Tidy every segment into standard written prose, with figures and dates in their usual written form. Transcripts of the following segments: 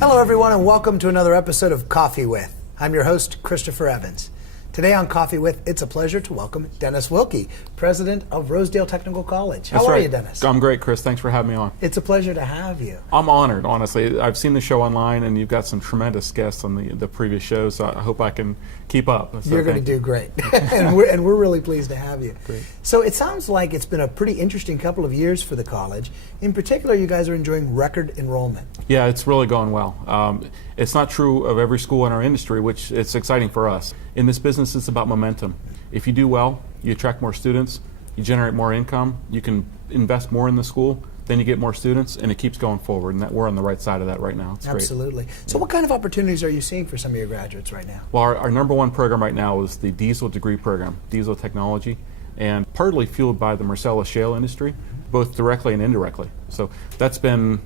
Hello everyone and welcome to another episode of Coffee With. I'm your host, Christopher Evans. Today on Coffee With, it's a pleasure to welcome Dennis Wilke, President of Rosedale Technical College. How are you, Dennis? I'm great, Chris. Thanks for having me on. It's a pleasure to have you. I'm honored, honestly. I've seen the show online, and you've got some tremendous guests on the previous shows, so I hope I can keep up. So you're going to do great, and we're really pleased to have you. Great. So it sounds like it's been a pretty interesting couple of years for the college. In particular, you guys are enjoying record enrollment. Yeah, it's really going well. It's not true of every school in our industry, which it's exciting for us. In this business, it's about momentum. If you do well, you attract more students, you generate more income, you can invest more in the school, then you get more students, and it keeps going forward, and we're on the right side of that right now. It's Absolutely. Great. So what kind of opportunities are you seeing for some of your graduates right now? Well, our number one program right now is the diesel degree program, diesel technology, and partly fueled by the Marcellus shale industry, both directly and indirectly. So it's been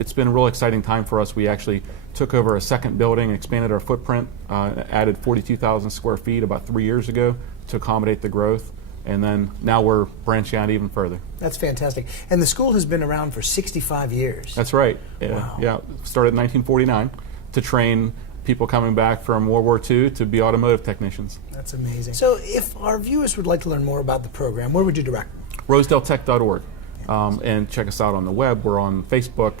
a real exciting time for us. We actually took over a second building, expanded our footprint, added 42,000 square feet about 3 years ago to accommodate the growth, and then now we're branching out even further. That's fantastic. And the school has been around for 65 years. That's right. Wow. Yeah, started in 1949 to train people coming back from World War II to be automotive technicians. That's amazing. So if our viewers would like to learn more about the program, where would you direct them? RosedaleTech.org. And check us out on the web. We're on Facebook,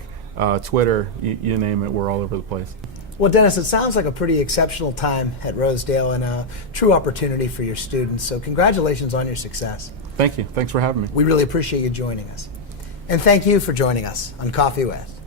Twitter, you name it, we're all over the place. Well, Dennis, it sounds like a pretty exceptional time at Rosedale and a true opportunity for your students. So congratulations on your success. Thank you. Thanks for having me. We really appreciate you joining us. And thank you for joining us on Coffee With.